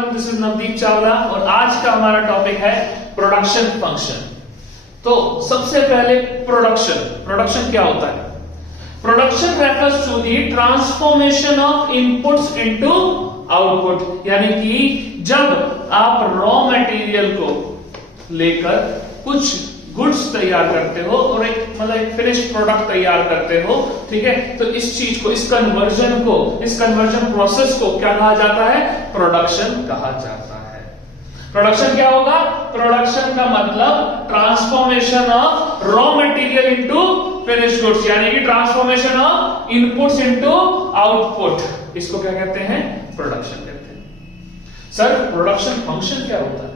Everyone, this is Navdeep Chawla और आज का हमारा टॉपिक है प्रोडक्शन फंक्शन। तो सबसे पहले प्रोडक्शन क्या होता है? Production refers to the transformation of inputs into output, यानी कि जब आप रॉ मटेरियल को लेकर कुछ गुड्स तैयार करते हो और एक फिनिश्ड प्रोडक्ट तैयार करते हो, ठीक है, तो इस चीज को, इस कन्वर्जन प्रोसेस को क्या कहा जाता है? प्रोडक्शन कहा जाता है। प्रोडक्शन क्या होगा? प्रोडक्शन का मतलब transformation of raw material into finished goods, यानी कि transformation of inputs into output. इसको क्या कहते हैं? प्रोडक्शन कहते हैं। सर, प्रोडक्शन फंक्शन क्या होता है?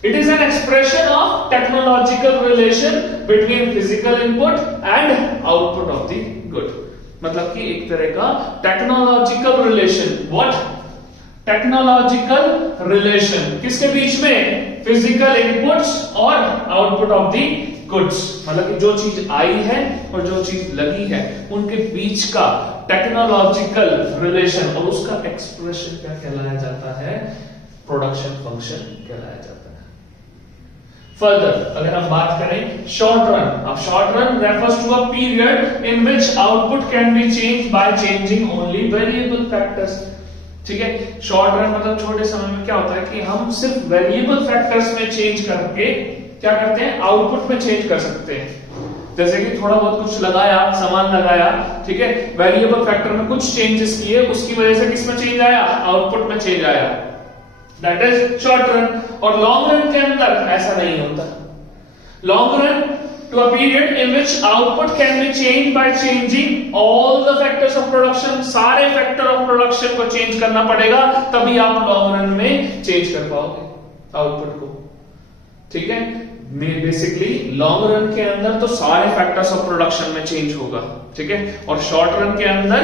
It is an expression of technological relation between physical input and output of the good. मतलब कि एक तरह का technological relation. What? Technological relation किसके बीच में? Physical inputs और output of the goods. मतलब कि जो चीज आई है और जो चीज लगी है उनके बीच का technological relation, और उसका expression क्या कहलाया जाता है? प्रोडक्शन फंक्शन कहलाया जाता है। फर्दर अगर हम बात करें शॉर्ट रन, अब short run refers to a period in which output can be change by changing only variable factors. ठीक है, शॉर्ट रन मतलब छोटे समय में क्या होता है कि हम सिर्फ वेरिएबल फैक्टर्स में चेंज करके क्या करते हैं? आउटपुट में चेंज कर सकते हैं। जैसे कि थोड़ा बहुत कुछ लगाया, सामान लगाया, ठीक है, वेरिएबल फैक्टर में कुछ चेंजेस किए, उसकी वजह से किसमें चेंज आया? आउटपुट में चेंज आया। That is short run. और लॉन्ग रन के अंदर ऐसा नहीं होता। Long run to a period in which output can be change by changing all the factors of production. सारे फैक्टर ऑफ प्रोडक्शन को चेंज करना पड़ेगा, तभी आप लॉन्ग रन में चेंज कर पाओगे आउटपुट को। ठीक है, बेसिकली लॉन्ग रन के अंदर तो सारे फैक्टर्स ऑफ प्रोडक्शन में चेंज होगा, ठीक है, और शॉर्ट रन के अंदर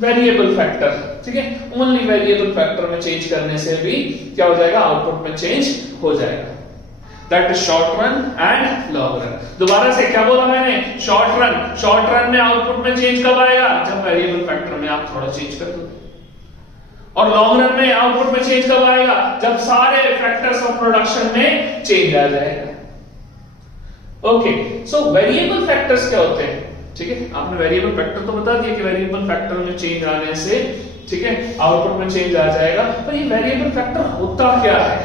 वेरिएबल फैक्टर, ठीक है, ओनली वेरिएबल फैक्टर में चेंज करने से भी क्या हो जाएगा? आउटपुट में चेंज हो जाएगा। That is short run and long run. दोबारा से क्या बोला मैंने? शॉर्ट रन में आउटपुट में चेंज कब आएगा? जब वेरिएबल फैक्टर में आप थोड़ा चेंज कर दो। और लॉन्ग रन में आउटपुट में चेंज कब आएगा? जब सारे फैक्टर्स ऑफ प्रोडक्शन में चेंज आ जाएगा। ओके, सो वेरिएबल फैक्टर्स क्या होते हैं? ठीक है, आपने वेरिएबल फैक्टर तो बता दिया कि वेरिएबल फैक्टर में चेंज आने से, ठीक है, आउटपुट में चेंज आ जाएगा। पर ये वेरिएबल फैक्टर होता क्या है?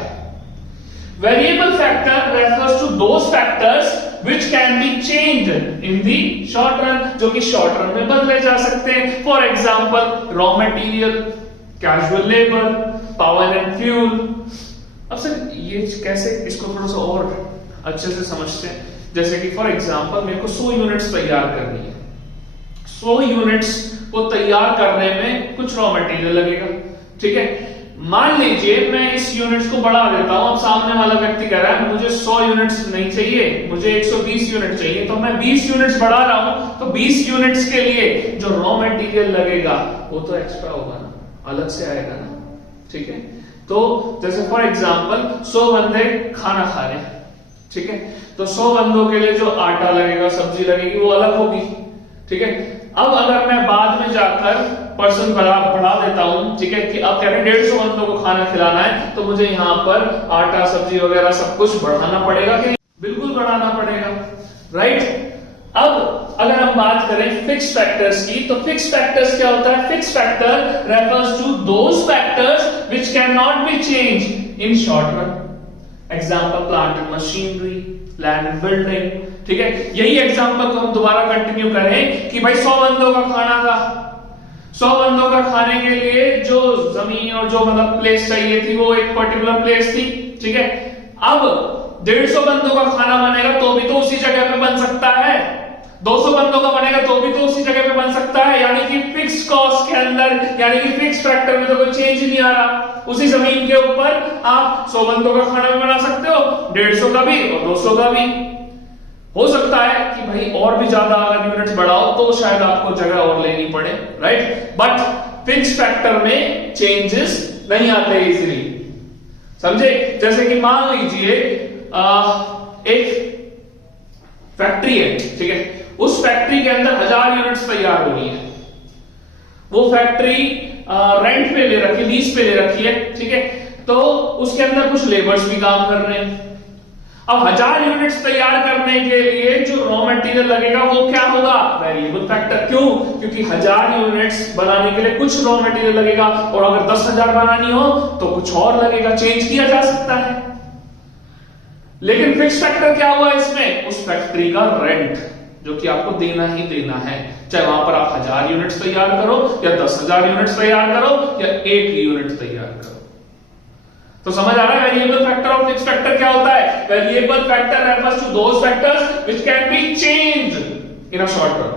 Variable factor refers to those factors which can be changed in the short run, जो कि शॉर्ट रन में बदले जा सकते हैं। For example raw material, casual labour, power and fuel. अब सर ये कैसे, इसको थोड़ा सा और अच्छे से समझते हैं। जैसे कि फॉर एग्जांपल मेरे को 100 यूनिट्स तैयार करनी है। 100 यूनिट्स को तैयार करने में कुछ रॉ मटेरियल लगेगा, ठीक है। मान लीजिए मैं इस यूनिट्स को बढ़ा देता हूं। अब सामने वाला व्यक्ति कह रहा है मुझे 100 यूनिट्स नहीं चाहिए, मुझे 120 यूनिट चाहिए, तो मैं 20 यूनिट्स बढ़ा रहा हूं। तो 20 यूनिट्स के लिए जो रॉ मटेरियल लगेगा वो तो एक्स्ट्रा होगा ना, अलग से आएगा ना, ठीक है। तो जैसे फॉर एग्जांपल 100 बंदे खाना खा रहे हैं, ठीक है, तो 100 बंदों के लिए जो आटा लगेगा, सब्जी लगेगी, वो अलग होगी, ठीक है। अब अगर मैं बाद में जाकर पर्सन बढ़ा देता हूं, ठीक है, कि अब कह रहे 150 बंदों को खाना खिलाना है, तो मुझे यहां पर आटा, सब्जी वगैरह सब कुछ बढ़ाना पड़ेगा कि बिल्कुल बढ़ाना पड़ेगा, राइट। अब अगर हम बात करें फिक्स फैक्टर्स की, तो फिक्स फैक्टर्स क्या होता है? Fix factor refers to those factors which cannot be change in short run. Example plant and machinery, land and building, ठीक है। यही एग्जाम्पल को हम दोबारा कंटिन्यू करें कि भाई 100 बंदों का खाना था। 100 बंदों का खाने के लिए जो जमीन और जो मतलब प्लेस चाहिए थी वो एक पर्टिकुलर प्लेस थी, ठीक है। अब 150 बंदों का खाना बनेगा तो भी तो उसी जगह पे बन सकता है, 200 बंदों का बनेगा तो भी तो उसी जगह पे बन सकता है। यानी कि फिक्स कॉस्ट के अंदर, यानी कि फिक्स फैक्टर में तो कोई चेंज ही नहीं आ रहा। उसी जमीन के ऊपर आप 100 बंदों का खाना भी बना सकते हो, 150 का भी और 200 का भी। हो सकता है कि भाई और भी ज्यादा अगर यूनिट्स बढ़ाओ तो शायद आपको जगह और लेनी पड़े, राइट। बट फिक्स फैक्टर में चेंजेस नहीं आते इजीली, समझे। जैसे कि मान लीजिए एक फैक्ट्री है, ठीक है, उस फैक्ट्री के अंदर 1000 यूनिट्स तैयार हो रही है। वो फैक्ट्री रेंट पे ले रखी, लीज पे ले रखी है, ठीक है। तो उसके अंदर कुछ लेबर्स भी काम कर रहे हैं। अब 1000 यूनिट्स तैयार करने के लिए जो रॉ मटेरियल लगेगा वो क्या होगा, वेरिएबल फैक्टर। क्यों? क्योंकि 1000 यूनिट्स बनाने के लिए कुछ रॉ मटेरियल लगेगा, और अगर 10,000 बनानी हो तो कुछ और लगेगा, चेंज किया जा सकता है। लेकिन फिक्स फैक्टर क्या हुआ इसमें, उस फैक्ट्री का रेंट जो कि आपको देना ही देना है, चाहे वहां पर आप 1000 यूनिट्स तैयार करो या 10,000 यूनिट्स तैयार करो या 1 यूनिट तैयार करो। तो समझ आ रहा है वेरिएबल फैक्टर और फिक्स फैक्टर क्या होता है? Variable factor refers to those factors which can be changed in a short run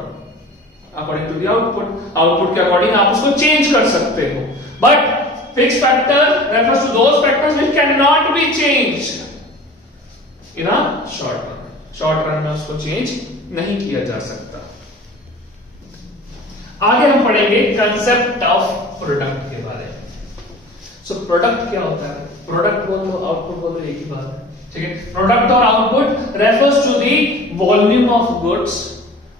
according to the output. Output के अकॉर्डिंग आप उसको चेंज कर सकते हो, but fix factor refers to those factors which cannot be changed in a short run. Short run में उसको change नहीं किया जा सकता। आगे हम पढ़ेंगे कंसेप्ट ऑफ प्रोडक्ट के बारे में। सो प्रोडक्ट क्या होता है? प्रोडक्ट बोलो आउटपुट बोलो एक ही बात है, ठीक है। प्रोडक्ट और output refers to the volume of goods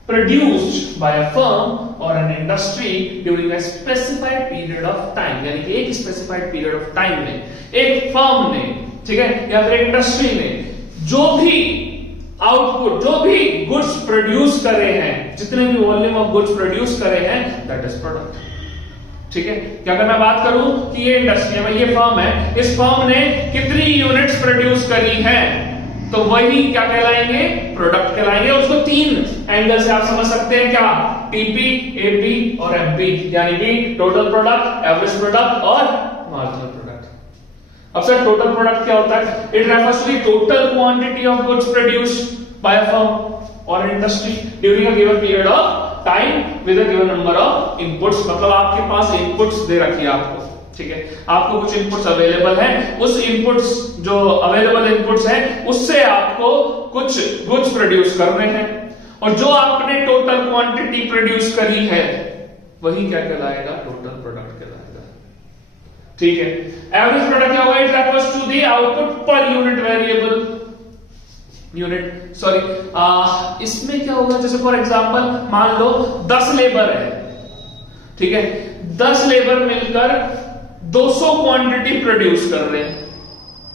produced by a firm और an industry during a specified period of time, यानी कि एक स्पेसिफाइड पीरियड ऑफ टाइम में एक फर्म ने, ठीक है, या फिर इंडस्ट्री ने जो भी आउटपुट, जो भी गुड्स प्रोड्यूस करे हैं, जितने भी वॉल्यूम ऑफ गुड्स प्रोड्यूस करे हैं, दैट इज प्रोडक्ट। ठीक है, कि अगर मैं बात करूं कि ये इंडस्ट्री है, ये फर्म है, इस फर्म ने कितनी यूनिट्स प्रोड्यूस करी हैं, तो वही क्या कहलाएंगे, प्रोडक्ट कहलाएंगे। उसको 3 एंगल से आप समझ सकते हैं, क्या, टीपी, एपी और एमपी, यानी कि टोटल प्रोडक्ट, एवरेज प्रोडक्ट और मार्जिनल प्रोडक्ट। अब सर टोटल प्रोडक्ट क्या होता है? It refers to the total quantity of goods produced by a firm और industry during a given period of time with a given number of inputs. मतलब आपके पास inputs दे रखी है आपको, ठीक है, आपको कुछ इनपुट्स अवेलेबल हैं, उस इनपुट्स जो अवेलेबल इनपुट्स हैं उससे आपको कुछ गुड्स प्रोड्यूस करने हैं, और जो आपने टोटल क्वांटिटी प्रोड्यूस करी है वही क्या कहलाएगा, टोटल प्रोडक्ट कहलाएगा। ठीक है, एवरेज प्रोडक्ट क्या होगा? It refers to the output per unit variable unit, sorry, इसमें क्या होगा, जैसे फॉर एग्जांपल मान लो 10 लेबर है, ठीक है, 10 लेबर मिलकर 200 क्वांटिटी प्रोड्यूस कर रहे हैं,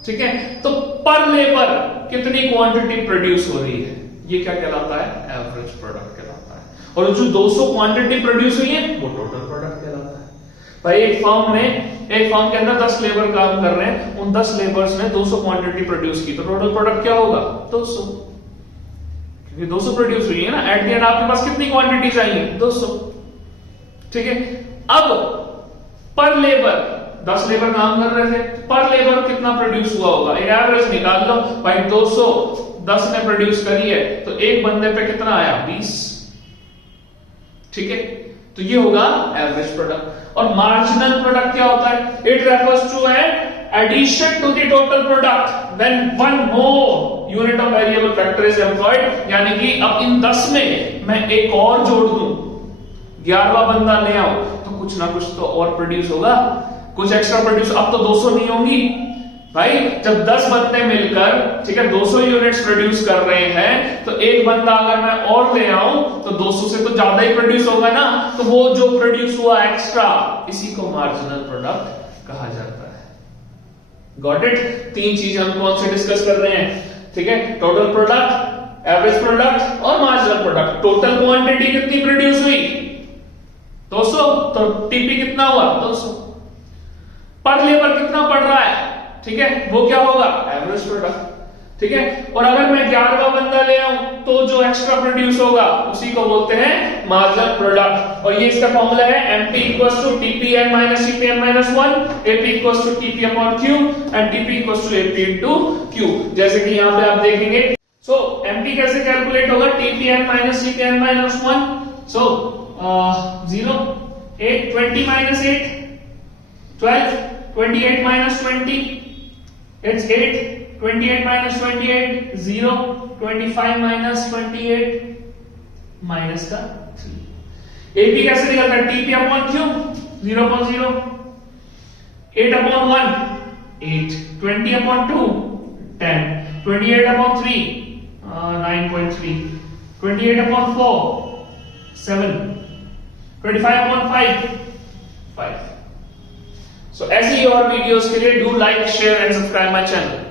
ठीक है, तो पर लेबर कितनी क्वांटिटी प्रोड्यूस हो रही है, ये क्या कहलाता है, एवरेज प्रोडक्ट कहलाता है। और जो 200 क्वांटिटी प्रोड्यूस हुई है वो टोटल प्रोडक्ट कहलाता है। भाई एक फर्म के अंदर 10 लेबर काम कर रहे हैं, उन 10 लेबर्स ने 200 क्वांटिटी प्रोड्यूस की, तो टोटल प्रोडक्ट क्या होगा, 200, क्योंकि 200 प्रोड्यूस हुई है ना। एट द एंड आपके पास कितनी क्वांटिटीज आई है, 200, ठीक है। अब पर लेबर 10 लेबर काम कर रहे थे, पर लेबर कितना प्रोड्यूस हुआ होगा, एक एवरेज निकाल लो भाई, 200 10 ने प्रोड्यूस करी है तो एक बंदे पे कितना आया, 20, ठीक है, तो ये होगा एवरेज प्रोडक्ट। और मार्जिनल प्रोडक्ट क्या होता है? It refers to an addition to the total product when one more unit of variable factor is employed, यानी कि अब इन 10 में मैं एक और जोड़ दूं, 11वां बंदा ले आऊं, तो कुछ ना कुछ तो और प्रोड्यूस होगा, कुछ एक्स्ट्रा प्रोड्यूस। अब तो 200 नहीं होंगी भाई, जब 10 बंदे मिलकर, ठीक है, 200 यूनिट्स प्रोड्यूस कर रहे हैं, तो एक बंदा अगर मैं और ले आऊं तो 200 से तो ज्यादा ही प्रोड्यूस होगा ना, तो वो जो प्रोड्यूस हुआ एक्स्ट्रा, इसी को मार्जिनल प्रोडक्ट कहा जाता है। Got it? 3 चीज हम कौन से डिस्कस कर रहे हैं, ठीक है, टोटल प्रोडक्ट, एवरेज प्रोडक्ट और मार्जिनल प्रोडक्ट। टोटल क्वांटिटी कितनी प्रोड्यूस हुई, 200, तो टीपी कितना हुआ, 200। पर लेबर कितना पड़ रहा है, ठीक है, वो क्या होगा, एवरेज प्रोडक्ट, ठीक है। और अगर मैं 11वां बंदा ले आऊं तो जो एक्स्ट्रा प्रोड्यूस होगा उसी को बोलते हैं मार्जिनल प्रोडक्ट। और ये इसका फॉर्मूला है MP equals to TPN minus CPN minus 1, AP equals to TP upon Q and TP equals to AP into Q। जैसे कि यहां पे आप देखेंगे, सो MP कैसे कैलकुलेट होगा, TPN minus CPN minus 1, so 0, 8, 20 minus 8, 12, 28 minus 20, it's 8, 28 minus 28, 0, 25 minus 28, minus का 3। AP कैसे निकलता है, TP upon Q, 0 upon 0, 8 upon 1, 8, 20 upon 2, 10, 28 upon 3, 9.3, 28 upon 4, 7, 25 upon 5, 5। सो ऐसी ही और वीडियोस के लिए do like share and subscribe my channel.